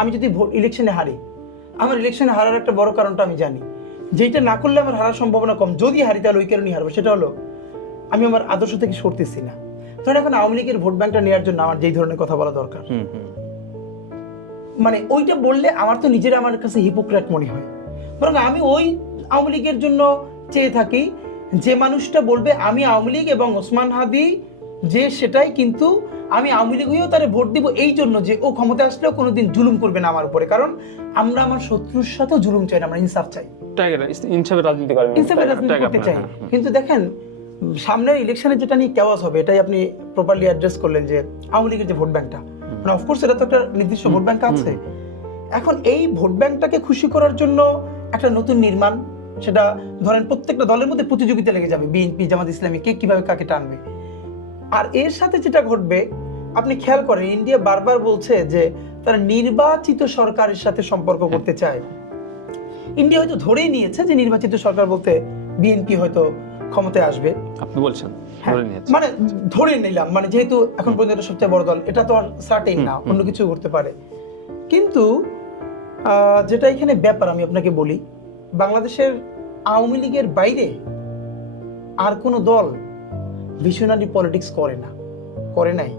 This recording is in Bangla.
আমি যদি ইলেকশনে হারি, আমার ইলেকশনে হারার একটা বড় কারণটা আমি জানি, যেটা না করলে আমার হারার সম্ভাবনা কম, যদি হারি তাহলে ওই কারণেই হারবো, সেটা হলো আমি আমার আদর্শ থেকে সরতেছি না। ধরেন এখন আওয়ামী লীগের ভোট ব্যাংকটা নেওয়ার জন্য আমার যেই ধরনের কথা বলা দরকার, মানে ওইটা বললে আমার তো নিজের আমার কাছে হিপোক্রেট মনে হয়। বরং আমি ওই আওয়ামী লীগের জন্য চেয়ে থাকি যে মানুষটা বলবে আমি আওয়ামী লীগ এবং ওসমান হাদি যে সেটাই, কিন্তু আমি আওয়ামী লীগ হয়েও তারে ভোট দিব এই জন্য যে ও ক্ষমতা আসলেও কোনোদিন জুলুম করবে না আমার উপরে, কারণ আমরা আমার শত্রুর সাথেও জুলুম চাই না, আমরা ইনসাফ চাই, ইনসাফের রাজনীতি করতে চাই। কিন্তু দেখেন সামনের ইলেকশনে যেটা নিয়ে কেওয়াস হবে, এটাই আপনি প্রপারলি অ্যাড্রেস করলেন যে আওয়ামী লীগের যে ভোট ব্যাংকটা, মানে অফকোর্স এটা তো একটা নির্দিষ্ট ভোট ব্যাংক আছে। এখন এই ভোট ব্যাংকটাকে খুশি করার জন্য একটা নতুন নির্মাণ, সেটা ধরেন প্রত্যেকটা দলের মধ্যে প্রতিযোগিতা লেগে যাবে, বিএনপি জামাত ইসলামী কে কিভাবে কাকে টানবে। আর এর সাথে যেটা ঘটবে আপনি খেয়াল করেন, ইন্ডিয়া বারবার বলছে যে তারা নির্বাচিত সরকারের সাথে সম্পর্ক করতে চায়। ইন্ডিয়া হয়তো ধরেই নিয়েছে যে নির্বাচিত সরকার বলতে বিএনপি হয়তো ক্ষমতায় আসবে, আপনি বলছেন মানে ধরে নিলাম, মানে যেহেতু এখন পর্যন্ত সবচেয়ে বড় দল, এটা তো আর সার্টেন না, অন্য কিছু করতে পারে। কিন্তু যেটা এখানে ব্যাপার আমি আপনাকে বলি, বাংলাদেশের আওয়ামী লীগের বাইরে আর কোনো দল ভিশনারি পলিটিক্স করে নাই।